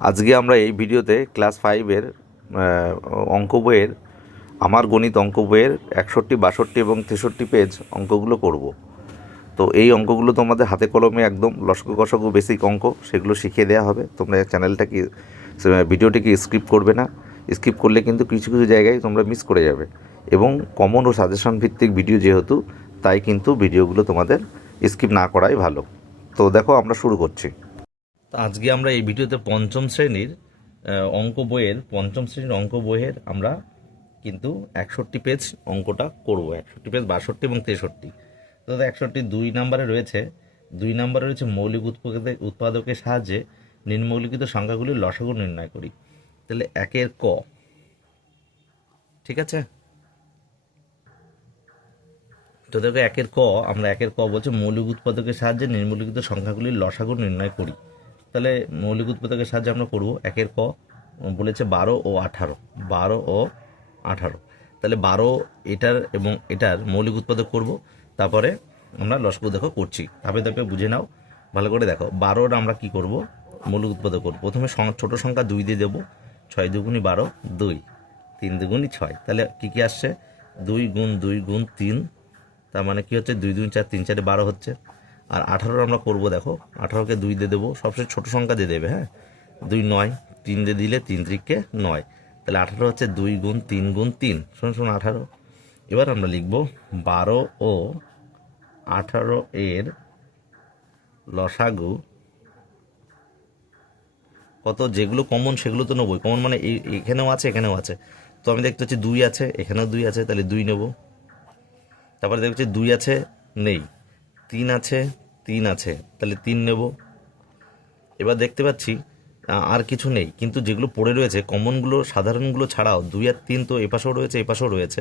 আজকে আমরা এই ভিডিওতে ক্লাস 5-এর অঙ্ক বইয়ের আমার গণিত অঙ্ক বইয়ের 61, 62 এবং 63 পেজ অঙ্কগুলো করব। তো এই অঙ্কগুলো তোমাদের হাতে কলমে একদম লসগু কষগু বেসিক অঙ্ক, সেগুলো শিখিয়ে দেওয়া হবে। তোমরা চ্যানেলটাকে ভিডিওটিকে স্কিপ করবে না। স্কিপ করলে কিন্তু কিছু কিছু জায়গায় তোমরা মিস করে যাবে, এবং কমন ও সাজেশন ভিত্তিক ভিডিও যেহেতু, তাই কিন্তু ভিডিওগুলো তোমাদের স্কিপ না করাই ভালো। তো দেখো, আমরা শুরু করছি। তো আজকে আমরা এই ভিডিওতে পঞ্চম শ্রেণীর অঙ্ক বইয়ের আমরা কিন্তু 61 পেজ অঙ্কটা করব। 61 পেজ, 62 এবং 63। তো 61 2 নম্বরে রয়েছে মৌলিক উৎপাদকের সাহায্যে নিম্নলিখিত সংখ্যাগুলির লসাগু নির্ণয় করি। তাহলে একের ক, ঠিক আছে। তো দেখো একের ক বলছে মৌলিক উৎপাদকের সাহায্যে নিম্নলিখিত সংখ্যাগুলির লসাগু নির্ণয় করি। তাহলে মৌলিক উৎপাদকের সাহায্যে আমরা করব। একের ক বলেছে 12 ও 18, 12 ও 18। তাহলে 12 এটার এবং এটার মৌলিক উৎপাদক করব, তারপরে আমরা লসাগু দেখো করছি। ধাপে বুঝে নাও, ভালো করে দেখো। 12-র আমরা কি করব, মৌলিক উৎপাদক করব। প্রথমে ছোট সংখ্যা 2 দিয়ে দেবো। 6 দুগুণি 12, 2, 3 দুগুণি 6। তাহলে কি আসছে, 2 গুণ 2 গুণ 3, তার মানে কি হচ্ছে 2 2 4, 3 4 12 হচ্ছে। আর 18 আমরা করব, দেখো 18কে 2 দিয়ে দেবো, সবচেয়ে ছোট সংখ্যা দিয়ে দেবে। হ্যাঁ, 2 9, 3 দিয়ে দিলে 3 3কে 9। তাহলে 18 হচ্ছে 2 গুণ 3 গুণ 3 শোন 18। এবার আমরা লিখব 12 ও 18 এর লসাগু কত। যেগুলো কমন সেগুলো তো নেবই। কমন মানে এখানেও আছে, এখানেও আছে। তো আমি দেখতে পাচ্ছি 2 আছে, এখানেও 2 আছে, তাহলে 2 নেব। তারপরে দেখছি 2 আছে, নেই। 3 আছে, 3 আছে, তাহলে 3 নেব। এবার দেখতে পাচ্ছি আর কিছু নেই, কিন্তু যেগুলো পড়ে রয়েছে কমনগুলো, সাধারণগুলো ছাড়াও 2 আর 3 তো এপাশেও রয়েছে, এপাশেও রয়েছে,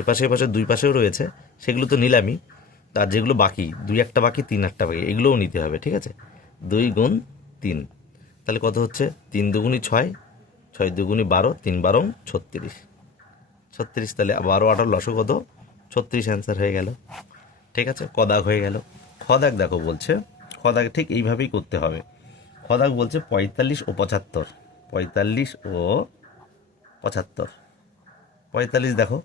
এপাশে দুই পাশেও রয়েছে, সেগুলো তো নিলামই। তার যেগুলো বাকি, 2 একটা বাকি, 3 একটা বাকি, এগুলোও নিতে হবে, ঠিক আছে। 2 গুণ 3, তাহলে কত হচ্ছে, 3 দুগুণি 6, 6 দুগুণি 12, 3 12 36, 36। তাহলে 12 18 লসগু কত, 36 অ্যান্সার হয়ে গেল। ঠিক আছে, ক দাগ হয়ে গেল। খ দাগ দেখো বলছে, খ দাগ ঠিক এইভাবেই করতে হবে। খ দাগ বলছে 45 ও 75, 45 ও 75। 45 দেখো,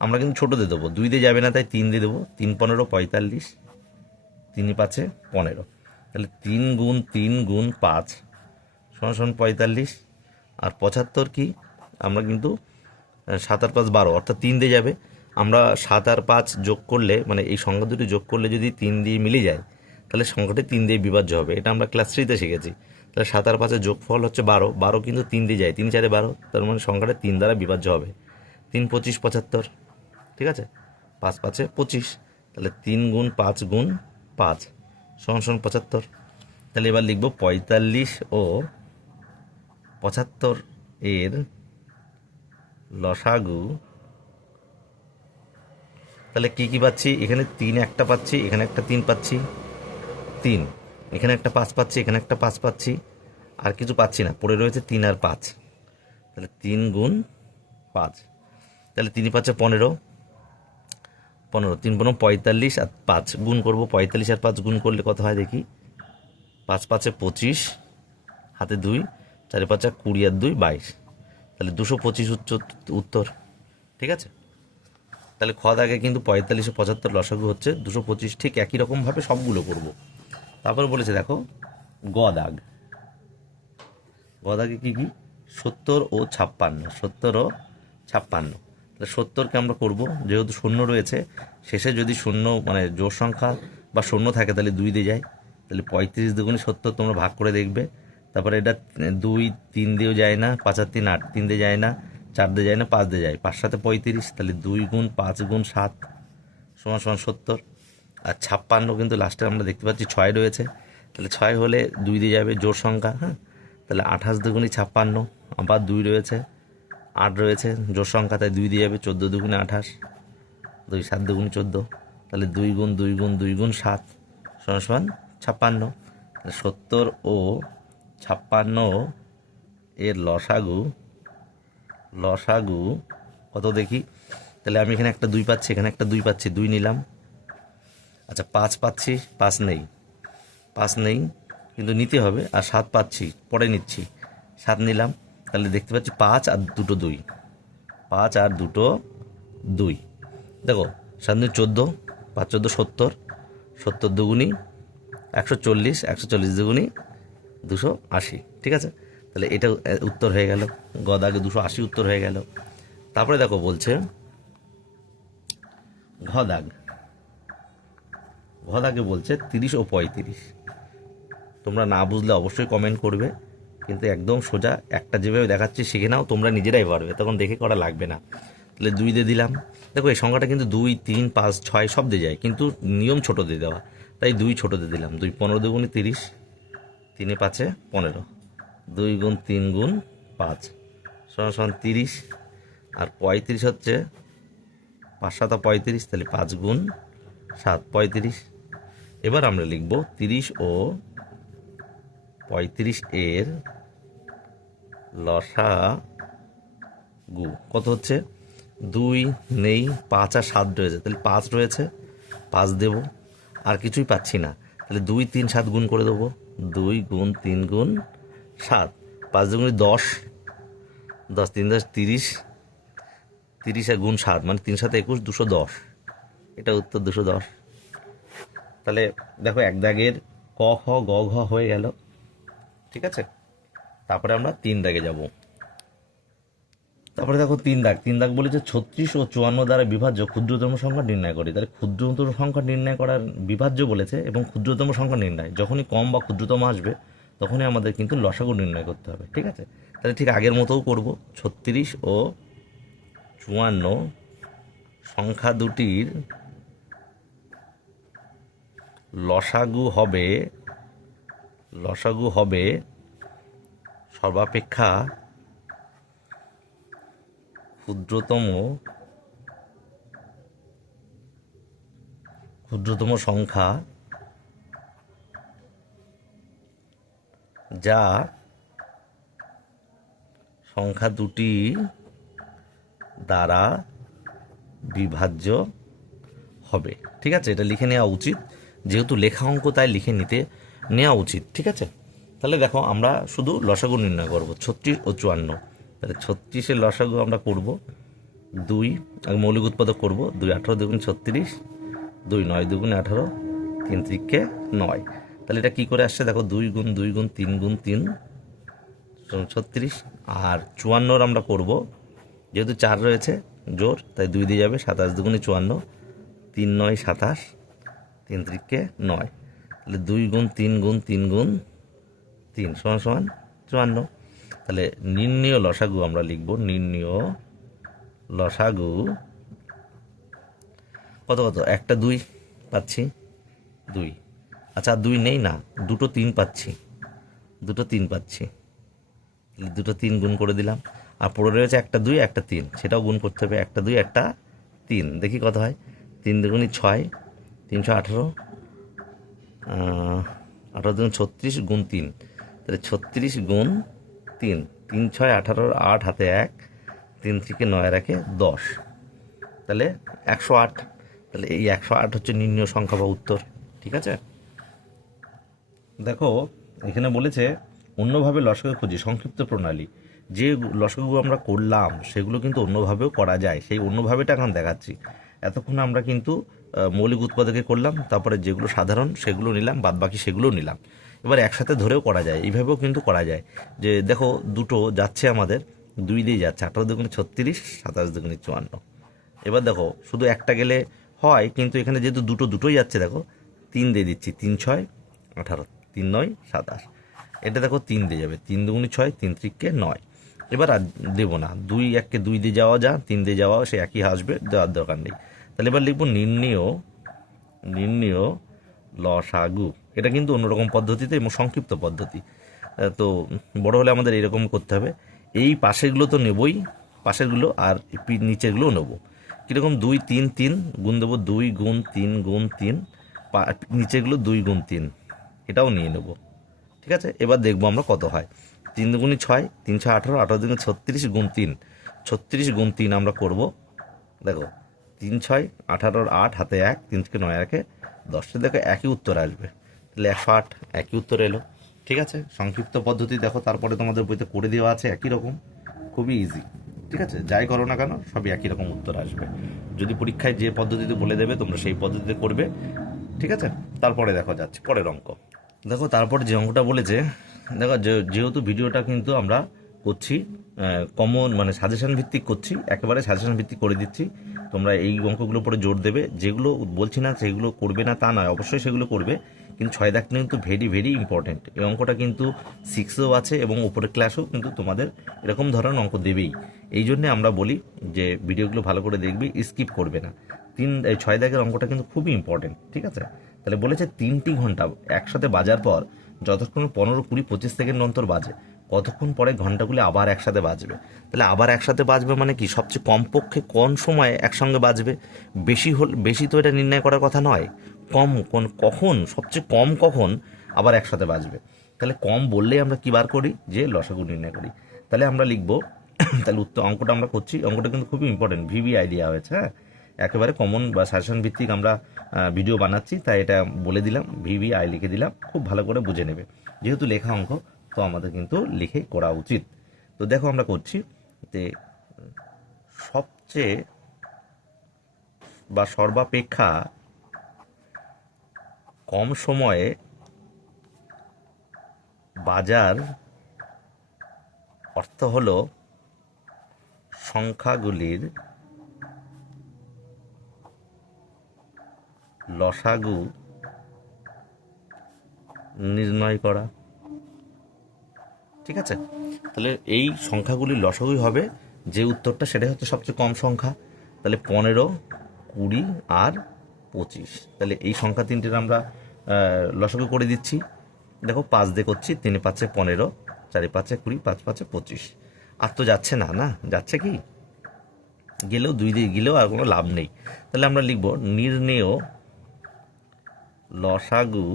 আমরা কিন্তু ছোটো দিয়ে দেবো, 2 দিয়ে যাবে না, তাই 3 দিয়ে দেবো। 3 15 45, 3 5 15। তাহলে 3 গুণ 3 গুণ 5 সমান 45। আর 75 কি, আমরা কিন্তু 7 আর 5 12, অর্থাৎ 3 দিয়ে যাবে। আমরা 7 আর 5 যোগ করলে, মানে এই সংখ্যা দুটি যোগ করলে যদি 3 দিয়ে মিলে যায়, তাহলে সংখ্যাটি 3 দিয়ে বিভাজ্য হবে। এটা আমরা ক্লাস 3-তে শিখেছি। তাহলে 7 আর 5-এর যোগফল হচ্ছে 12, 12 কিন্তু 3 দিয়ে যায়, 3 4 12, তার মানে সংখ্যাটা 3 দ্বারা বিভাজ্য হবে। 3 25 75, ঠিক আছে। 5 5 25, তাহলে 3 গুণ 5 গুণ 5 সমান 75। তাহলে এবার লিখব 45 ও 75 এর লসাগু। তাহলে কি কি পাচ্ছি, এখানে 3 একটা পাচ্ছি, এখানে একটা 3 পাচ্ছি, 3, এখানে একটা 5 পাচ্ছি, এখানে একটা 5 পাচ্ছি, আর কিছু পাচ্ছি না, পড়ে রয়েছে 3 আর 5। তাহলে 3 গুণ 5, তাহলে 3 5 15, 15 3 15 45, আর 5 গুণ করব। 45 আর 5 গুণ করলে কত হয় দেখি, 5 5 25, হাতে 2, 4 5 20 আর 2 22। তাহলে 225 উত্তর, ঠিক আছে। তাহলে খ দাগে কিন্তু 45 ও 75 লসাগু হচ্ছে 225। ঠিক একই রকমভাবে সবগুলো করব। তারপরে বলেছে দেখো গ দাগ, গ দাগে কী কী, 70 ও 56, 70 ও 56। তাহলে 70-কে আমরা করব, যেহেতু শূন্য রয়েছে শেষে, যদি শূন্য মানে জোড় সংখ্যা বা শূন্য থাকে তাহলে 2 দিয়ে যায়। তাহলে 35 দুগুণে 70, তোমরা ভাগ করে দেখবে। তারপরে এটা 2 3 দিয়েও যায় না, 5 আর 3 8, 3 দিয়ে যায় না, 4 দিয়ে যায় না, 5 দিয়ে যায়, 5 7 35। তাহলে 2 গুণ 5 গুণ 7 সমান 70। আর 56 কিন্তু লাস্টে আমরা দেখতে পাচ্ছি 6 রয়েছে, তাহলে 6 হলে 2 দিয়ে যাবে, জোড় সংখ্যা। হ্যাঁ, তাহলে 28 দুগুণি 56, আবার 2 রয়েছে, 8 রয়েছে, জোড় সংখ্যা, তাই 2 দিয়ে যাবে। 14 দুগুণে 28, 2 7 দুগুণে 14। তাহলে 2 গুণ 2 গুণ 2 গুণ 7 সমান 56। 70 ও 56 এর লসাগু কত দেখি। তাহলে আমি এখানে একটা 2 পাচ্ছি, এখানে একটা 2 পাচ্ছি, 2 নিলাম। আচ্ছা 5 পাচ্ছি, 5 নেই, 5 নেই, কিন্তু নিতে হবে। আর 7 পাচ্ছি, পরে নিচ্ছি, 7 নিলাম, তাহলে দেখতে পাচ্ছি 5 আর 2 2, 5 আর 2 2। দেখো 7 2 14, 5 14 70, 70 দুগুণি 140, 140 দুগুণি 280। ঠিক আছে, তাহলে এটা উত্তর হয়ে গেল, গ দাগে 280 উত্তর হয়ে গেল। তারপরে দেখো বলছে ঘ দাগে বলছে 30 ও 35। তোমরা না বুঝলে অবশ্যই কমেন্ট করবে, কিন্তু একদম সোজা একটা যেভাবে দেখাচ্ছি শিখে নাও, তোমরা নিজেরাই পারবে, তখন দেখে করা লাগবে না। তাহলে 2 দিয়ে দিলাম। দেখো এই সংখ্যাটা কিন্তু 2 3 5 6 সব দিয়ে যায়, কিন্তু নিয়ম ছোটো দিয়ে দেওয়া, তাই 2 ছোটো দিয়ে দিলাম। 2 15 দুগুণে 30, 3 5 15, 2 গুণ 3 গুণ 5 সমান সমান 30। আর 35 হচ্ছে 5 7 35, তাহলে 5 গুণ 7 35। এবার আমরা লিখব 30 ও 35 এর লসাগু কত হচ্ছে। 2 নেই, 5 আর 7 রয়েছে, তাহলে 5 রয়েছে, 5 দেব, আর কিছুই পাচ্ছি না, তাহলে 2 3 7 গুণ করে দেবো। 2 গুণ 3 গুণ 7, 5 দুগুণে 10, 10 3 10 30, 30 আর গুণ 7 মানে 3 7 21, 210। এটা উত্তর 210। তাহলে দেখো এক দাগের ক খ গ ঘ হয়ে গেল। ঠিক আছে, তারপরে আমরা 3 দাগে যাব। তারপরে দেখো 3 দাগ বলেছে 36 ও 54 দ্বারা বিভাজ্য ক্ষুদ্রতম সংখ্যা নির্ণয় করি। তাহলে ক্ষুদ্রতম সংখ্যা নির্ণয় করার বিভাজ্য বলেছে, এবং ক্ষুদ্রতম সংখ্যা নির্ণয় যখনই কম বা ক্ষুদ্রতম আসবে তখনই আমাদের কিন্তু লসাগু নির্ণয় করতে হবে। ঠিক আছে, তাহলে ঠিক আগের মতোও করব। 36 ও 54 সংখ্যা দুটির লসাগু হবে সর্বাপেক্ষা ক্ষুদ্রতম সংখ্যা, যা সংখ্যা দুটি দ্বারা বিভাজ্য হবে। ঠিক আছে, এটা লিখে নেওয়া উচিত, যেহেতু লেখা অঙ্ক তাই লিখে নেওয়া উচিত। ঠিক আছে, তাহলে দেখো আমরা শুধু লসাগু নির্ণয় করব 36 ও 54। তাহলে 36-এর লসাগু আমরা করব 2, আগে মৌলিক উৎপাদক করব। 2 18 দুগুণ 36, 2 9 দুগুণ 18, 3 3 9। তাহলে এটা কী করে আসছে দেখো, 2 গুণ 2 গুণ 3 গুণ 3 36। আর 54 আমরা করব, যেহেতু 4 রয়েছে জোর, তাই 2 দিয়ে যাবে। 27 দুগুণে 54, 3 9 27, 3 3 9। তাহলে 2 গুণ 3 গুণ 3 গুণ 3 সমান সমান 54। তাহলে নির্ণীয় লসাগু আমরা লিখব, নির্ণীয় লসাগু কত কত, একটা 2 পাচ্ছি, 2। আচ্ছা 2 নেই না, 2 3 পাচ্ছি, 2 3 পাচ্ছি, 2 3 গুণ করে দিলাম। আর পড়ে রয়েছে একটা 2 একটা 3, সেটাও গুণ করতে হবে। একটা 2 একটা 3, দেখি কত হয়। 3 দুগুণি 6, 3 6 18, 18 দুগুণ 36 গুণ 3, তাহলে 36 গুণ 3, 3 6 18, 8 হাতে 1, 3 থেকে 9 রাখে 10, তাহলে 108। তাহলে এই 108 হচ্ছে নির্ণীয় সংখ্যা বা উত্তর। ঠিক আছে, দেখো এখানে বলেছে অন্যভাবে লসাগু খুঁজি সংক্ষিপ্ত প্রণালী। যে লসাগু আমরা করলাম সেগুলো কিন্তু অন্যভাবেও করা যায়, সেই অন্যভাবেটা এখন দেখাচ্ছি। এতক্ষণ আমরা কিন্তু মৌলিক উৎপাদকে করলাম, তারপরে যেগুলো সাধারণ সেগুলো নিলাম, বাদ বাকি সেগুলো নিলাম। এবার একসাথে ধরেও করা যায়, এইভাবেও কিন্তু করা যায়। যে দেখো দুটো যাচ্ছে আমাদের, 2 দিয়ে যাচ্ছে, 18 দুগুণে 36, 27 দুগুণে 54। এবার দেখো শুধু একটা গেলে হয়, কিন্তু এখানে যেহেতু দুটোই যাচ্ছে, দেখো 3 দিয়ে দিচ্ছি, 3 6 18, 3 9 27। এটা দেখো 3 দিয়ে যাবে, 3 দুগুণে 6, 3 3 9। এবার আর দেবো না, 2 1কে 2 দিয়ে যাওয়া যা, 3 দিয়ে যাওয়া সে একই আসবে, দেওয়ার দরকার নেই। তাহলে এবার লিখবো নির্ণীয় লসাগু। এটা কিন্তু অন্যরকম পদ্ধতিতে এবং সংক্ষিপ্ত পদ্ধতি। তো বড় হলে আমাদের এরকম করতে হবে। এই পাশেরগুলো তো নেবই, পাশেরগুলো, আর নিচেরগুলোও নেবো। কীরকম, 2 3 3 গুণ দেবো, 2 গুণ 3 গুণ 3, নিচেগুলো 2 গুণ 3, এটাও নিয়ে নেব। ঠিক আছে, এবার দেখবো আমরা কত হয়। 3 দুগুণি 6, 3 6 18, 18 দুগুণে 36 গুণ 3, 36 গুণ 3 আমরা করব। দেখো 3 6 18, 8 হাতে 1, 3 থেকে 9 রাখে 10, দেখো একই উত্তর আসবে। তাহলে 108 একই উত্তর এলো। ঠিক আছে, সংক্ষিপ্ত পদ্ধতি দেখো, তারপরে তোমাদের বইতে করে দেওয়া আছে একই রকম, খুবই ইজি। ঠিক আছে, যাই করো না কেন সবই একই রকম উত্তর আসবে। যদি পরীক্ষায় যে পদ্ধতিতে বলে দেবে তোমরা সেই পদ্ধতিতে করবে। ঠিক আছে, তারপরে দেখো যাচ্ছে পরের অঙ্ক। দেখো তারপর যে অঙ্কটা বলেছে, দেখো যেহেতু ভিডিওটা কিন্তু আমরা করছি কমন মানে সাজেশন ভিত্তিক করছি, একেবারে সাজেশন ভিত্তিক করে দিচ্ছি। তোমরা এই অঙ্কগুলোর উপরে জোর দেবে, যেগুলো বলছি না সেগুলো করবে না তা নয়, অবশ্যই সেগুলো করবে, কিন্তু 6 দাগটা কিন্তু ভেরি ভেরি ইম্পর্টেন্ট। এই অঙ্কটা কিন্তু 6এও আছে এবং উপরের ক্লাসেও কিন্তু তোমাদের এরকম ধরনের অঙ্ক দেবেই। এই জন্যে আমরা বলি যে ভিডিওগুলো ভালো করে দেখবি, স্কিপ করবে না। 6 দাগের অঙ্কটা কিন্তু খুবই ইম্পর্টেন্ট। ঠিক আছে, তাহলে বলেছে 3টি ঘন্টা একসাথে বাজার পর যতক্ষণ 15, 20, 25 সেকেন্ড অন্তর বাজে, কতক্ষণ পরে ঘন্টাগুলি আবার একসাথে বাজবে। তাহলে আবার একসাথে বাজবে মানে কি, সবচেয়ে কমপক্ষে কোন সময়ে একসঙ্গে বাজবে। বেশি তো এটা নির্ণয় করার কথা নয়, কখন সবচেয়ে কম কখন আবার একসাথে বাজবে। তাহলে কম বললেই আমরা কি বার করি, যে লসাগু নির্ণয় করি। তাহলে আমরা লিখব তাহলে অঙ্কটা আমরা করছি, অঙ্কটা কিন্তু খুবই ইম্পর্টেন্ট, ভিভিআই দেওয়া হয়েছে। হ্যাঁ, একেবারে কমন বা সাজেশন ভিত্তিক আমরা ভিডিও বানাচ্ছি, তাই এটা বলে দিলাম, ভিভিআই লিখে দিলাম, খুব ভালো করে বুঝে নেবে। যেহেতু লেখা অঙ্ক, তো আমাদের কিন্তু লিখে করা উচিত। তো দেখো আমরা করছি যে সবচেয়ে বা সর্বাপেক্ষা কম সময়ে বাজার অর্থ হলো সংখ্যাগুলির লসাগু নির্ণয় করা। ঠিক আছে, তাহলে এই সংখ্যাগুলির লসাগুই হবে যে উত্তরটা, সেটাই হচ্ছে সবচেয়ে কম সংখ্যা। তাহলে 15, 20 আর 25। তাহলে এই সংখ্যা তিনটের আমরা লসাগু করে দিচ্ছি। দেখো 5 দিয়ে করছি, 3 5 15, 4 5 20, 5 5 25। আর তো যাচ্ছে না, না যাচ্ছে কি, গেলেও 2 দিয়ে গেলেও আর কোনো লাভ নেই। তাহলে আমরা লিখব নির্ণেয় লসাগু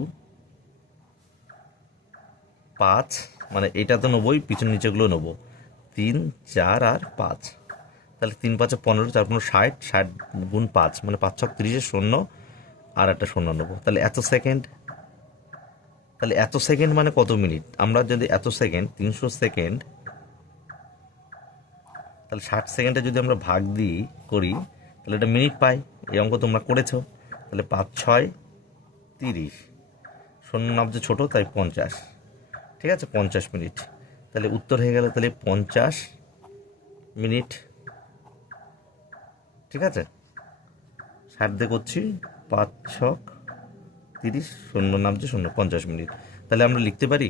5, মানে এটা তো নেবই, পিছন নিচেগুলো নেবো, 3, 4 আর 5। তাহলে 3 5 15, 4 15 60, 60 গুণ 5 মানে 5 6 30, শূন্য আর একটা শূন্য নেবো। তাহলে এত সেকেন্ড, তাহলে এত সেকেন্ড মানে কত মিনিট। আমরা যদি এত সেকেন্ড 300 সেকেন্ড, তাহলে 60 সেকেন্ডে যদি আমরা ভাগ দিই করি, তাহলে এটা মিনিট পাই। এই অঙ্ক তোমরা করেছো। তাহলে 5 6 30, শূন্য নামছে ছোটো, তাই 50। ঠিক আছে, 50 মিনিট। তাহলে উত্তর হয়ে গেল তাহলে 50 মিনিট। ঠিক আছে, 60 দিয়ে করছি, 5 6 30, শূন্য নামছে শূন্য, 50 মিনিট। তাহলে আমরা লিখতে পারি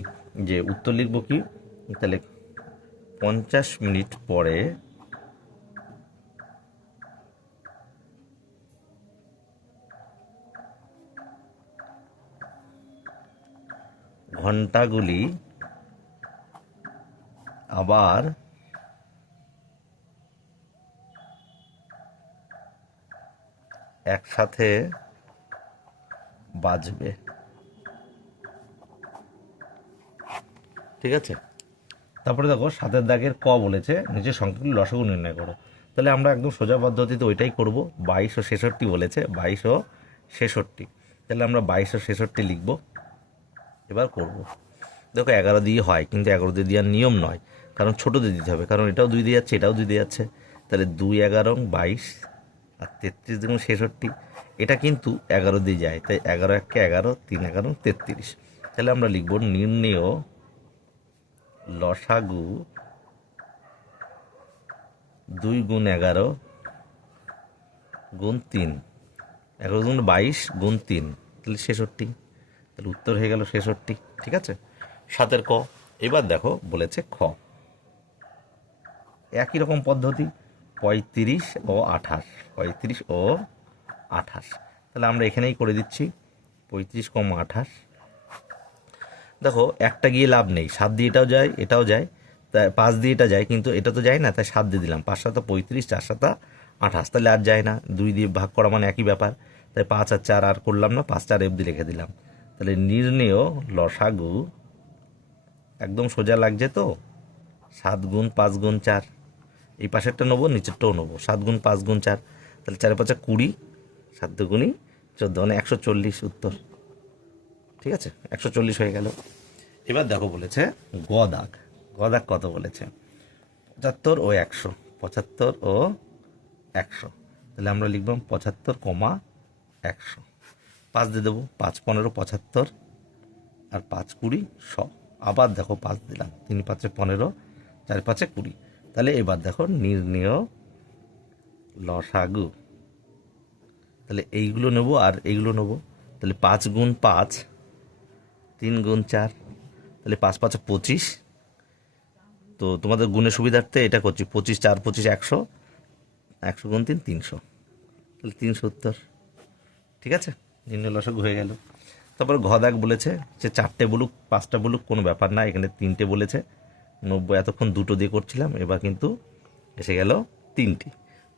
যে উত্তর লিখব কি, তাহলে 50 মিনিট পরে ঘন্টাগুলি আবার একসাথে বাজবে। ঠিক আছে, তারপরে দেখো 7 দাগের ক বলেছে নিচের সংখ্যাগুলি লসাগু নির্ণয় করো। তাহলে আমরা একদম সোজা পদ্ধতিতে ওইটাই করব। 22 ও 66 বলেছে, 22 ও 66। তাহলে আমরা 22 ও 66 লিখব। এবার করব, দেখো 11 দিয়ে হয়, কিন্তু 11 দিয়ে দেওয়ার নিয়ম নয়, কারণ ছোটো দিয়ে দিতে হবে, কারণ এটাও 2 দিয়ে যাচ্ছে, এটাও 2 দিয়ে যাচ্ছে। তাহলে 2 11 22 আর 33 দেখুন 66, এটা কিন্তু 11 দিয়ে যায়, তাই 11 1 11, 3 11 33। তাহলে আমরা লিখব নির্ণেয় লসাগু 2 গুণ 11 গুণ 3, 11 গুণ 22 গুণ 3, তাহলে 66। তাহলে উত্তর হয়ে গেল 66। ঠিক আছে, 7 ক। এবার দেখো বলেছে খ, একই রকম পদ্ধতি, 35 ও 28, 35 ও 28। তাহলে আমরা এখানেই করে দিচ্ছি 35, 28। দেখো একটা গিয়ে লাভ নেই, 7 দিয়ে এটাও যায়, এটাও যায়, তাই 5 দিয়ে এটা যায়, কিন্তু এটা তো যায় না, তাই 7 দিয়ে দিলাম। 5 7 35, 4 7 28, তাহলে আর যায় না, 2 দিয়ে ভাগ করা মানে একই ব্যাপার, তাই 5 আর 4 আর করলাম না, 5 4 এফ দিয়ে রেখে দিলাম। তাহলে নির্ণেয় লসাগু, একদম সোজা লাগছে তো, 7 গুণ 5 গুণ 4, এই পাশেরটা নেবো, নিচেরটাও নেবো, 7 গুণ 5 গুণ 4, তাহলে 4 5 20, 7 2 14, মানে 140 উত্তর। ঠিক আছে, 140 হয়ে গেল। এবার দেখো বলেছে গ দাগ। গ দাগ কত বলেছে? 75 ও 100। 75 ও 100, তাহলে আমরা লিখলাম 75, 100। 5 দিয়ে দেবো, 5 15 75, আর 5 20 100। আবার দেখো 5 দিলাম, 3 5 15, 4 5 20। তাহলে এবার দেখো নির্ণেয় লসাগু। তাহলে এইগুলো নেব আর এইগুলো নেব। তাহলে 5 গুণ 5, 3 গুণ 4, তাহলে 5 5 25। তো তোমাদের গুণের সুবিধার্থে এটা করছি, 25 4 25 100, 100 গুণ 3 300, তাহলে 300 উত্তর। ঠিক আছে, নির্ণয় লসাগু হয়ে গেল। তারপর ঘ দাগ বলেছে যে 4টে বলুক 5টা বলুক কোনো ব্যাপার না, এখানে 3টে বলেছে। 90, এতক্ষণ 2টো দিয়ে করছিলাম, এবার কিন্তু এসে গেল 3টি,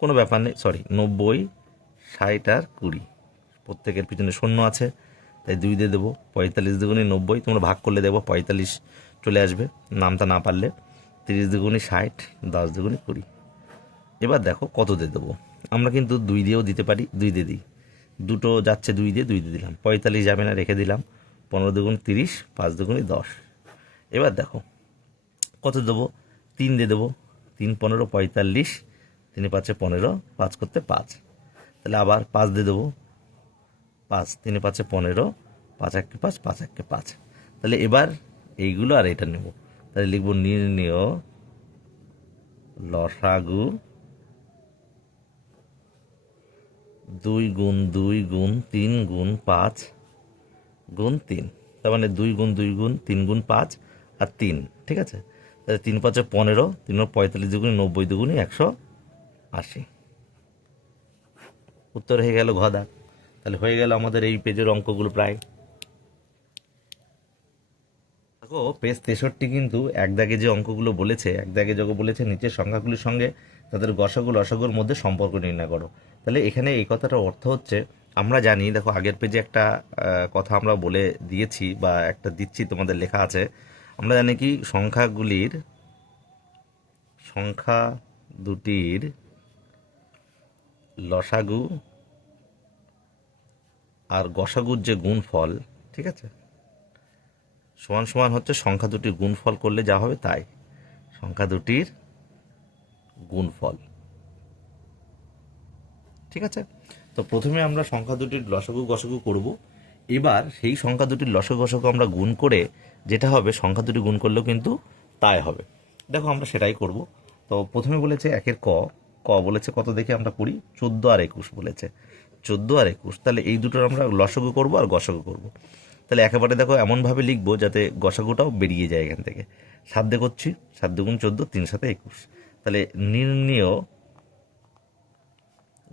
কোনো ব্যাপার নেই। সরি, 90 60 আর 20, প্রত্যেকের পিছনে শূন্য আছে, তাই 2 দিয়ে দেবো। 45 দুগুণে 90, তোমরা ভাগ করলে দেখবো 45 চলে আসবে, নামটা না পারলে। 30 দুগুণে 60, 10 দুগুণে 20। এবার দেখো কত দিয়ে দেবো, আমরা কিন্তু 2 দিয়েও দিতে পারি, 2 দিয়ে দিই। 2টো যাচ্ছে 2 দিয়ে, 2 দিয়ে দিলাম। 45 যাবে না, রেখে দিলাম। 15 দুগুণ 30, 5 দুগুণে 10। এবার দেখো কত দেবো, 3 দিয়ে দেবো। 3 15 45, 3 5 15, 5 করতে 5। তাহলে আবার 5 দিয়ে দেবো, 5 3 5 15, 5 1 5, 5 1 5। তাহলে এবার এইগুলো আর এটা নেব, তাহলে লিখবো নির্ণেয় লসাগু 2 গুণ 2 গুণ 3 গুণ 5 গুণ 3। তার মানে 2 গুণ 2 গুণ 3 গুণ 5 আর 3। ঠিক আছে, তাহলে 3 5 15, 3 45 দুগুণে 90 দুগুণে 180। উত্তর হয়ে গেল ঘ দাগ। তাহলে হয়ে গেল আমাদের এই পেজের অঙ্কগুলো প্রায়। দেখো পেজ 63 কিন্তু এক দাগে যে অঙ্কগুলো বলেছে, এক দাগে যখন বলেছে নিচের সংখ্যাগুলির সঙ্গে তাদের গসাগু লসাগুর মধ্যে সম্পর্ক নির্ণয় করো। তাহলে এখানে এই কথাটার অর্থ হচ্ছে, আমরা জানি, দেখো আগের পেজে একটা কথা আমরা বলে দিয়েছি বা একটা দিচ্ছি, তোমাদের লেখা আছে। আমরা জানি কি সংখ্যা দুটির লসাগু আর গসাগুর যে গুণফল, ঠিক আছে, সমান সমান হচ্ছে সংখ্যা দুটির গুণফল করলে যা হবে তাই, সংখ্যা দুটির গুণফল। ঠিক আছে, তো প্রথমে আমরা সংখ্যা দুটির লসাগু গসাগু করব। এবার সেই সংখ্যা দুটির লসাগু গসাগু আমরা গুণ করে যেটা হবে, সংখ্যা দুটি গুণ করলেও কিন্তু তাই হবে। দেখো আমরা সেটাই করব। তো প্রথমে বলেছে একের ক, ক বলেছে কত দেখে আমরা করি, 14 আর 21 বলেছে। 14 আর 21, তাহলে এই দুটোর আমরা লসাগু করব আর গসাগু করব। তাহলে একেবারে দেখো এমনভাবে লিখবো যাতে গসাগুটাও বেরিয়ে যায় এখান থেকে। 7 দিয়ে করছি, 7 দুগুণ 14, 3 7 21। তাহলে নির্ণেয়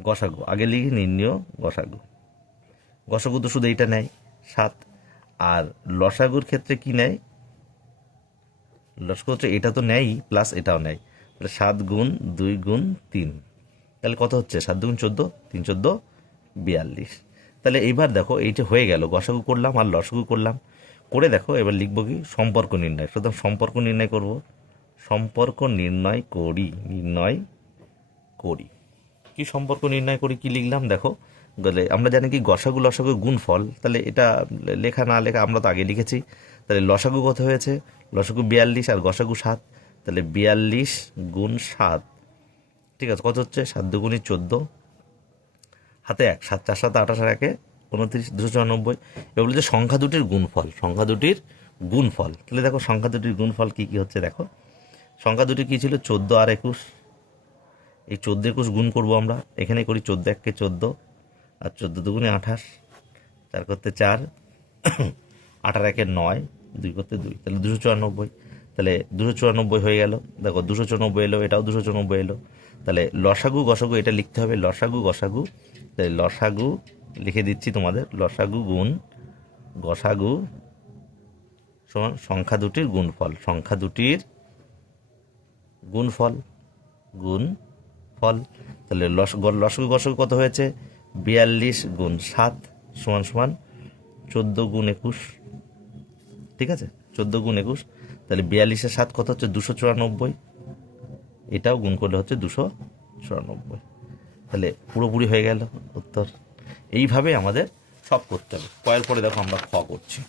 গসাগু, আগে লিখি নির্ণেয় গসাগু। গসাগু তো শুধু এইটা নেয় 7, আর লসাগুর ক্ষেত্রে কি নেয়, লসাগু হচ্ছে এটা তো নেয়ই, প্লাস এটাও নেয়। তাহলে 7 গুণ 2 গুণ 3, তাহলে কত হচ্ছে, 7 দুগুণ 14, 3 14 42। তাহলে এইবার দেখো এইটা হয়ে গেল, গসাগু করলাম আর লসাগু করলাম। করে দেখো এবার লিখবো কি, সম্পর্ক নির্ণয়। সুতরাং সম্পর্ক নির্ণয় করব, সম্পর্ক নির্ণয় করি। কি সম্পর্ক নির্ণয় করি, কি লিখলাম দেখো, আমরা জানি কি গসাগু লসাগু গুণফল। তাহলে এটা লেখা না লেখা আমরা তো আগে লিখেছি। তাহলে লসাগু কত হয়েছে, লসাগু 42 আর গসাগু 7, তাহলে 42 গুণ 7। ঠিক আছে, কত হচ্ছে, 7 দুগুণে 14, হাতে 1, 7 4 7 28 আর 1 29, 294। এবার বলছে সংখ্যা দুটির গুণফল, সংখ্যা দুটির গুণফল। তাহলে দেখো সংখ্যা দুটির গুণফল কি কি হচ্ছে, দেখো সংখ্যা দুটি কি ছিল, 14 আর 21। এই 14 21 গুণ করবো আমরা, এখানে করি 14 1 14, আর 14 দুগুণে 28, 4 করতে 4, 8 আর 1 9, 2 করতে 2, তাহলে 294। তাহলে 294 হয়ে গেল। দেখো 294 এলো, এটাও 294 এলো। তাহলে লসাগু গসাগু এটা লিখতে হবে, লসাগু গসাগু। তাহলে লসাগু লিখে দিচ্ছি তোমাদের, লসাগু গুণ গসাগু সমান সংখ্যা দুটির গুণফল, সংখ্যা দুটির গুণফল। তাহলে লসাগু গসাগু কত হয়েছে, 42 গুণ 7 সমান সমান 14 গুণ 21। ঠিক আছে, 14 গুণ 21। তাহলে 42-এর 7 কত হচ্ছে, 294। এটাও গুণ করলে হচ্ছে 294। তাহলে পুরোপুরি হয়ে গেল উত্তর। এইভাবে আমাদের সব করতে হবে। কয়ের পরে দেখো আমরা খ করছি।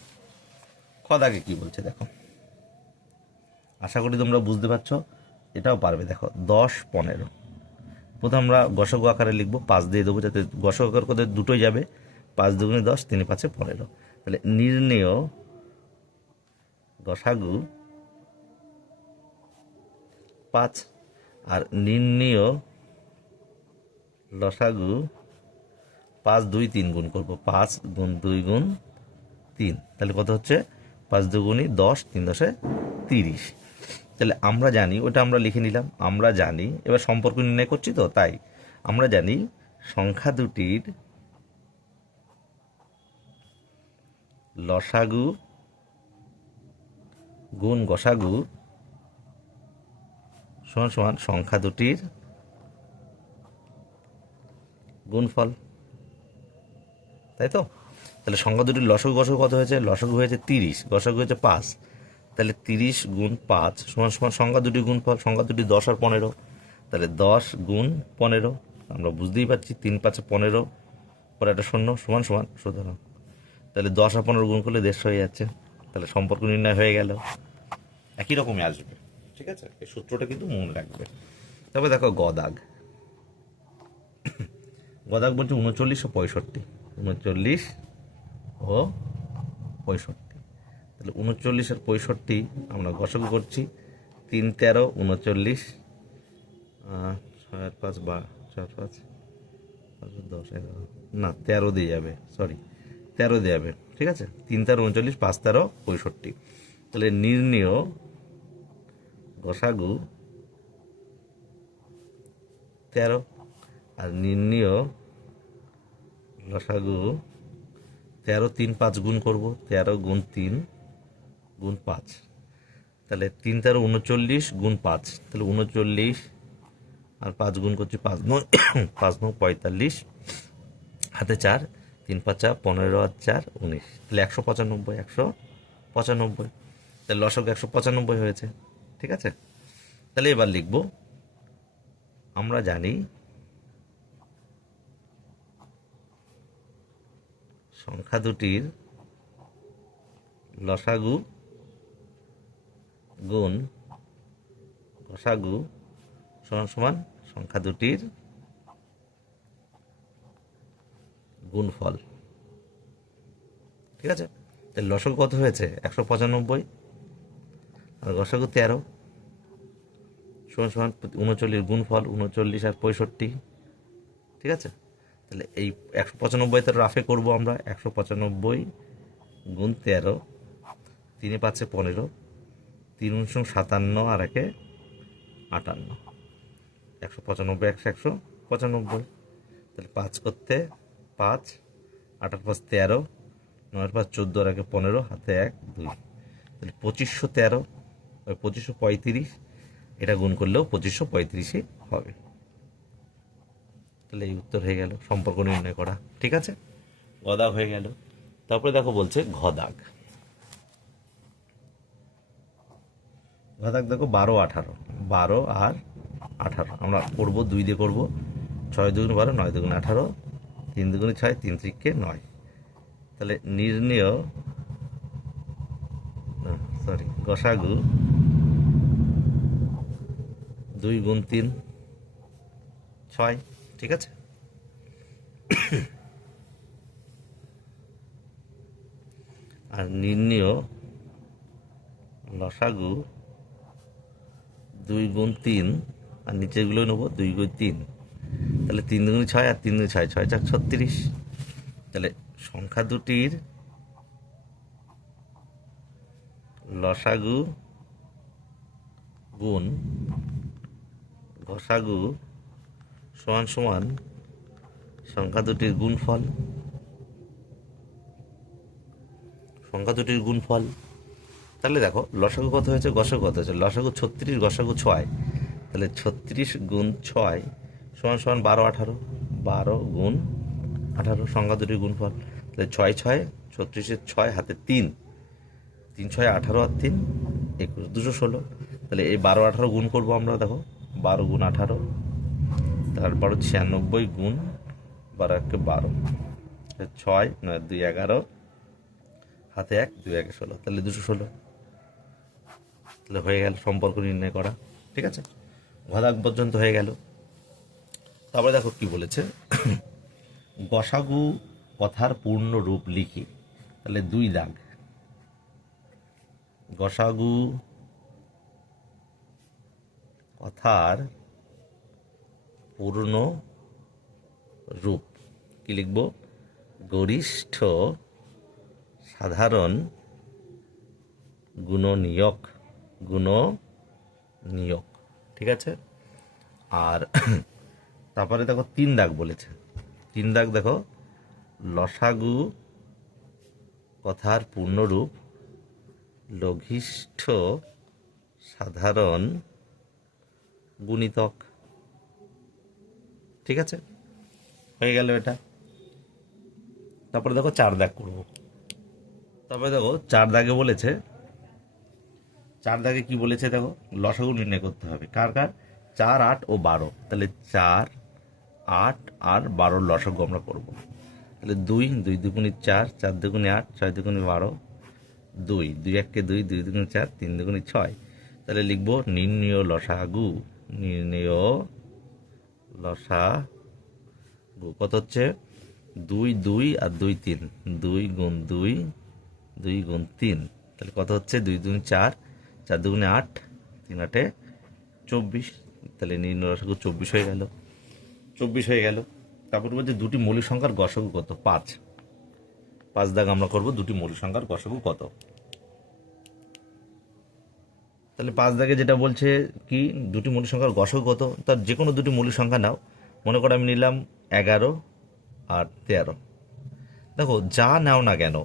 খ দাগে কি বলছে দেখো, আশা করি তোমরা বুঝতে পারছো, এটাও পারবে। দেখো 10 15, প্রথমে আমরা গসাগু আকারে লিখবো, 5 দিয়ে দেবো যাতে গসাগু আকার করে দুটোই যাবে। 5 দুগুণে 10, 3 5 15। তাহলে নির্ণেয় গসাগু 5 আর নির্ণেয় লসাগু 5 2 3 গুণ করবো, 5 গুণ 2 গুণ 3, তাহলে কত হচ্ছে 5 দুগুণি 10, 3 10 30। তাহলে আমরা জানি, ওটা আমরা লিখে নিলাম, আমরা জানি, এবার সম্পর্ক নির্ণয় করছি তো তাই আমরা জানি সংখ্যা দুটির লসাগু গুণ গসাগু সমান সমান সংখ্যা দুটির গুণফল, তাই তো। তাহলে সংখ্যা দুটির লসাগু গসাগু কত হয়েছে, লসাগু হয়েছে 30, গসাগু হয়েছে 5, তাহলে 30 গুণ 5 সমান সমান সংখ্যা দুটির গুণফল, সংখ্যা দুটি 10 আর 15, তাহলে 10 গুণ 15, আমরা বুঝতেই পারছি 3 5 15, পরে একটা শূন্য সমান সমান, সুতরাং তাহলে 10 আর 15 গুণ করলে 150 হয়ে যাচ্ছে। তাহলে সম্পর্ক নির্ণয় হয়ে গেল, একই রকমই আসবে, ঠিক আছে। এই সূত্রটা কিন্তু মনে রাখবে। তবে দেখো গদাগ বলছে 39 ও 65, 39 ও 65, তাহলে 39 আর 65 আমরা গসাগু করছি, 3 13 39, 6 5 4 5 10 11, না 13 দিয়ে যাবে, সরি 13 দিয়ে যাবে, ঠিক আছে। 3 13 39, 5 13 65, তাহলে নির্ণেয় গসাগু 13 আর নির্ণেয় লসাগু 13, 3 5 গুণ করবো, 13 গুণ 3 গুণ 5, তাহলে 3 13 39 গুণ 5, তাহলে 39 আর 5 গুণ করছি, 5 9 45, হাতে 4, 3 5 15 আর 4 19, তাহলে 195, তাহলে লসাগু 195 হয়েছে, ঠিক আছে। তাহলে এবার লিখব, আমরা জানি সংখ্যা দুটির লসাগু গুণ গসাগু সমান সমান সংখ্যা দুটির গুণফল, ঠিক আছে। তাহলে লসাগু কত হয়েছে 195 আর গসাগু 13 সমান সমান 39 গুণফল 39 আর 65, ঠিক আছে। তাহলে এই 195 তো রাফে করবো আমরা, 195 গুণ 13, 3 5 15, 3 9 57 আর 1 58, 195 195, তাহলে 5 করতে 5, 8 5 13, 9 5 14 আর 1 15, হাতে 1 2, তাহলে 2513, 2535, এটা গুণ করলেও 2535ই হবে। তাহলে এই উত্তর হয়ে গেল, সম্পর্ক নির্ণয় করা, ঠিক আছে। গদাগ হয়ে গেল। তারপরে দেখো বলছে ঘদাগ। ঘদাগ দেখো 12 18, 12 আর 18 আমরা করবো 2 দিয়ে করবো, 6 2 12, 9 2 18, 3 2 6, 3 3 9, তাহলে নির্ণেয় গসাগু 2 গুণ 3 6, ঠিক আছে। আর নির্ণেয় লসাগু 2 গুণ 3, আর নিচেগুলো নেবো 2 গুণ 3, তাহলে 3 দুগুণ 6 আর 3 দুগুণ 6, 6 4 36, তাহলে সংখ্যা দুটির লসাগু গুণ গসাগু সমান সমান সংখ্যা দুটির গুণফল, সংখ্যা দুটির গুণফল। তাহলে দেখো লসাগু কত হয়েছে, গসাগু কত হয়েছে, লসাগু 36, গসাগু 6, তাহলে 36 গুণ 6 সমান সমান 12 18, 12 গুণ 18 সংখ্যা দুটির গুণফল, তাহলে 6 6, 36 6, হাতে 3, 3 6 18 আর 3 21, 216, তাহলে এই 12 18 গুণ করবো আমরা, দেখো 12 গুণ 18, তারপর 96 গুণ 12 1 12, 6 9 2 11, হাতে 1, 2 1 16, তাহলে 216। তাহলে হয়ে গেল সম্পর্ক নির্ণয় করা। ঠিক আছে, ঘদাগ পর্যন্ত হয়ে গেল। তারপরে দেখো কি বলেছে, গসাগু কথার পূর্ণ রূপ লিখি। তাহলে 2 দাগ, গসাগু কথার পূর্ণ রূপ কি লিখব? গরিষ্ঠ সাধারণ গুণনীয়ক, গুণনীয়ক। ঠিক আছে, আর তারপরে দেখো 3 দাগ বলেছে। 3 দাগ দেখো, লসাগু কথার পূর্ণরূপ লঘিষ্ঠ সাধারণ গুণিতক। ঠিক আছে, হয়ে গেল এটা। তারপরে দেখো 4 দাগ করব। তারপরে দেখো 4 দাগে বলেছে, 4 দাগে কি বলেছে দেখো, লসাগু নির্ণয় করতে হবে। কার কার? 4, 8 ও 12। তাহলে 4, 8 আর 12 লসাগু আমরা করব। তাহলে 2, 2 দুগুণে 4, 4 দুগুণে 8, 6 দুগুণে 12, 2, 2 1 কে 2, 2 দুগুণে 4, 3 দুগুণে 6। তাহলে লিখব নির্ণেয় লসাগু, নির্ণেয় লসাগু কত হচ্ছে? 2, 2 আর 2 3, 2 গুণ 2, 2 গুণ 3। তাহলে কত হচ্ছে? 2 দুগুণে 4, 4 দুগুণে 8, 3 8 24। তাহলে নির্ণয় লসাগু 24 হয়ে গেল, 24 হয়ে গেল। তারপর বলছে দুটি মৌলিক সংখ্যার গসাগু কত? 5। 5 দাগ আমরা করব, দুটি মৌলিক সংখ্যার গসাগু কত। তাহলে 5 দাগে যেটা বলছে কি, দুটি মৌলিক সংখ্যার গসাগু কত, তার যে কোনো দুটি মৌলিক সংখ্যা নাও। মনে করো আমি নিলাম 11 আর 13। দেখো যা নাও না কেন,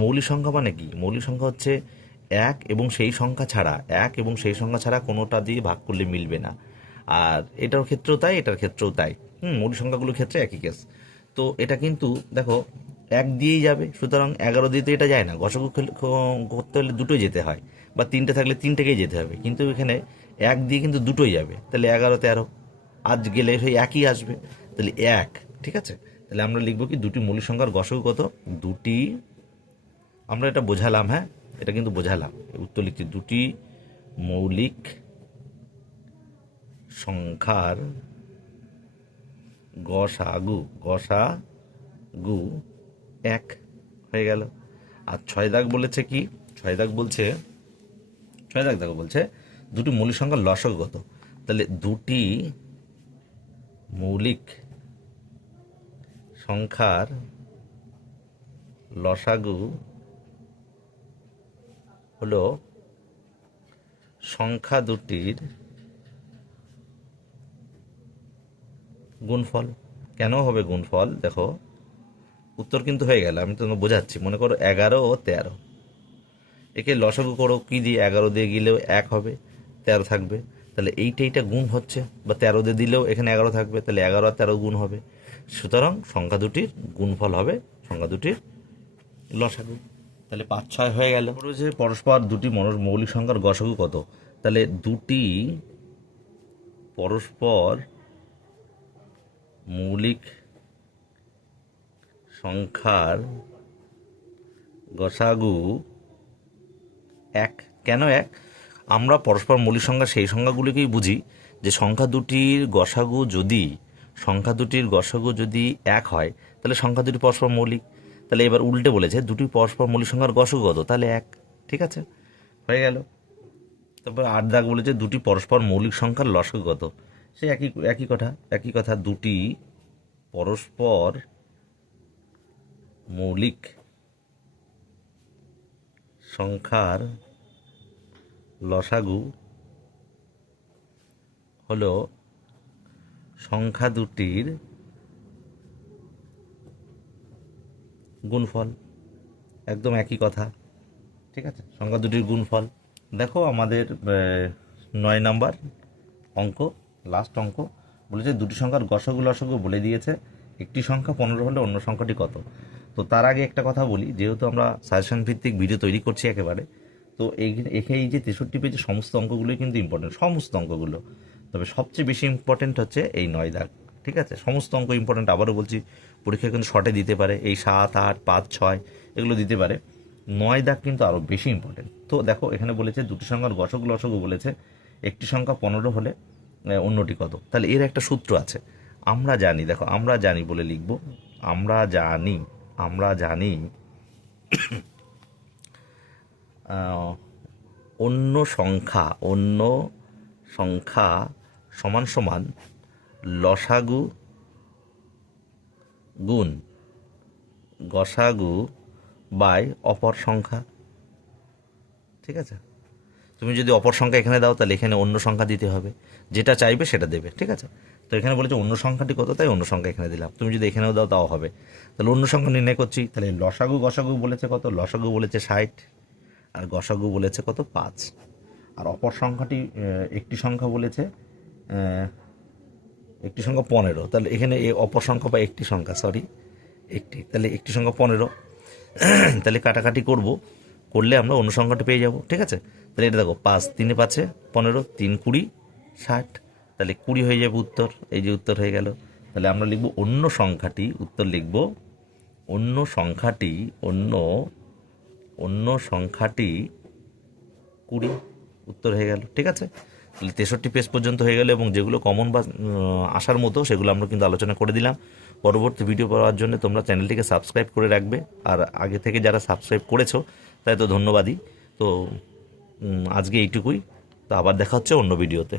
মৌলিক সংখ্যা মানে কি? মৌলিক সংখ্যা হচ্ছে 1 এবং সেই সংখ্যা ছাড়া, 1 এবং সেই সংখ্যা ছাড়া কোনোটা দিয়ে ভাগ করলে মিলবে না। আর এটার ক্ষেত্রেও তাই, এটার ক্ষেত্রেও তাই। মৌলিক সংখ্যাগুলোর ক্ষেত্রে একই কেস। তো এটা কিন্তু দেখো 1 দিয়েই যাবে, সুতরাং 11 দিয়ে তো এটা যায় না। গসাগু করতে হলে দুটোই যেতে হয়, বা 3টে থাকলে 3টেকেই যেতে হবে। কিন্তু এখানে 1 দিয়ে কিন্তু দুটোই যাবে, তাহলে 11 13 আজ গেলে সেই একই আসবে, তাহলে 1। ঠিক আছে, তাহলে আমরা লিখবো কি, দুটি মৌলিক সংখ্যার গসাগু কত? দুটি, আমরা এটা বোঝালাম, হ্যাঁ এটা কিন্তু বোঝালাম, উত্তর লিখছি, দুটি মৌলিক সংখ্যার গসাগু, গসাগু 1 হয়ে গেল। আর 6 দাগ বলেছে কি, 6 দাগ বলছে, 6 দাগ দেখো বলছে দুটি মৌলিক সংখ্যার লসাগু কত। তাহলে দুটি মৌলিক সংখ্যার লসাগু হলো সংখ্যা দুটির গুণফল। কেন হবে গুণফল? দেখো উত্তর কিন্তু হয়ে গেল, আমি তোমাকে বোঝাচ্ছি। মনে করো 11 ও 13, একে লসাগু করো কি দিয়ে? 11 দিয়ে গেলেও 1 হবে, 13 থাকবে। তাহলে এইটা গুণ হচ্ছে, বা 13 দিয়ে দিলেও এখানে 11 থাকবে, তাহলে 11 আর 13 গুণ হবে। সুতরাং সংখ্যা দুটির গুণফল হবে সংখ্যা দুটির লসাগু। তাহলে 5 6 হয়ে গেল। যে পরস্পর দুটি মৌলিক সংখ্যার গসাগু কত। তাহলে দুটি পরস্পর মৌলিক সংখ্যার গসাগু 1। কেন 1? আমরা পরস্পর মৌলিক সংখ্যা সেই সংখ্যাগুলিকেই বুঝি যে সংখ্যা দুটির গসাগু যদি 1 হয়, তাহলে সংখ্যা দুটি পরস্পর মৌলিক। তাহলে এবার উল্টে বলেছে দুটি পরস্পর মৌলিক সংখ্যার গসাগু কত, তাহলে 1। ঠিক আছে, হয়ে গেল। তারপর 8 দাগ বলেছে দুটি পরস্পর মৌলিক সংখ্যার লসাগু কত। সে একই কথা, দুটি পরস্পর মৌলিক সংখ্যার লসাগু হলো সংখ্যা দুটির গুণফল। একদম একই কথা। ঠিক আছে, সংখ্যা দুটির গুণফল। দেখো আমাদের 9 নাম্বার অঙ্ক, লাস্ট অঙ্ক বলেছে দুটি সংখ্যার গসাগু লসাগু বলে দিয়েছে, একটি সংখ্যা 15 হলে অন্য সংখ্যাটি কত। তো তার আগে একটা কথা বলি, যেহেতু আমরা সাজেশন ভিত্তিক ভিডিও তৈরি করছি একেবারে, তো এই যে 63 পেজের সমস্ত অঙ্কগুলোই কিন্তু ইম্পর্টেন্ট, সমস্ত অঙ্কগুলো। তবে সবচেয়ে বেশি ইম্পর্টেন্ট হচ্ছে এই 9 দাগ। ঠিক আছে, সমস্ত অঙ্ক ইম্পর্টেন্ট। আবারও বলছি, পরীক্ষা কিন্তু শর্টে দিতে পারে, এই 7 8 5 6 এগুলো দিতে পারে। 9 দাগ কিন্তু আরও বেশি ইম্পর্টেন্ট। তো দেখো এখানে বলেছে দুটি সংখ্যার গসক লসগু বলেছে, একটি সংখ্যা 15 হলে অন্যটি কত। তাহলে এর একটা সূত্র আছে, আমরা জানি, দেখো আমরা জানি বলে লিখব, আমরা জানি অন্য সংখ্যা সমান সমান লসাগু গুণ গসাগু বাই অপর সংখ্যা। ঠিক আছে, তুমি যদি অপর সংখ্যা এখানে দাও তাহলে এখানে অন্য সংখ্যা দিতে হবে, যেটা চাইবে সেটা দেবে। ঠিক আছে, তো এখানে বলেছে অন্য সংখ্যাটি কত, তাই অন্য সংখ্যা এখানে দিলাম। তুমি যদি এখানেও দাও তাও হবে। তাহলে অন্য সংখ্যা নির্ণয় করছি, তাহলে লসাগু গসাগু বলেছে কত, লসাগু বলেছে 60 আর গসাগু বলেছে কত 5। আর অপর সংখ্যাটি একটি সংখ্যা বলেছে 15। তাহলে এখানে অপর সংখ্যা বা একটি সংখ্যা, একটি, তাহলে একটি সংখ্যা 15। তাহলে কাটাকাটি করলে আমরা অন্য সংখ্যাটি পেয়ে যাব। ঠিক আছে, তাহলে এটা দেখো 5 3 5 15, 3 20 60, তাহলে 20 হয়ে যাবে উত্তর। এই যে উত্তর হয়ে গেল। তাহলে আমরা লিখব অন্য সংখ্যাটি, উত্তর লিখব অন্য সংখ্যাটি 20, উত্তর হয়ে গেল। ঠিক আছে, তাহলে 63 পেজ পর্যন্ত হয়ে গেল, এবং যেগুলো কমন বা আসার মতো সেগুলো আমরা কিন্তু আলোচনা করে দিলাম। পরবর্তী ভিডিও পাওয়ার জন্য তোমরা চ্যানেলটিকে সাবস্ক্রাইব করে রাখবে, আর আগে থেকে যারা সাবস্ক্রাইব করেছো তাই তো ধন্যবাদই। তো আজকে এইটুকুই, তো আবার দেখা হচ্ছে অন্য ভিডিওতে।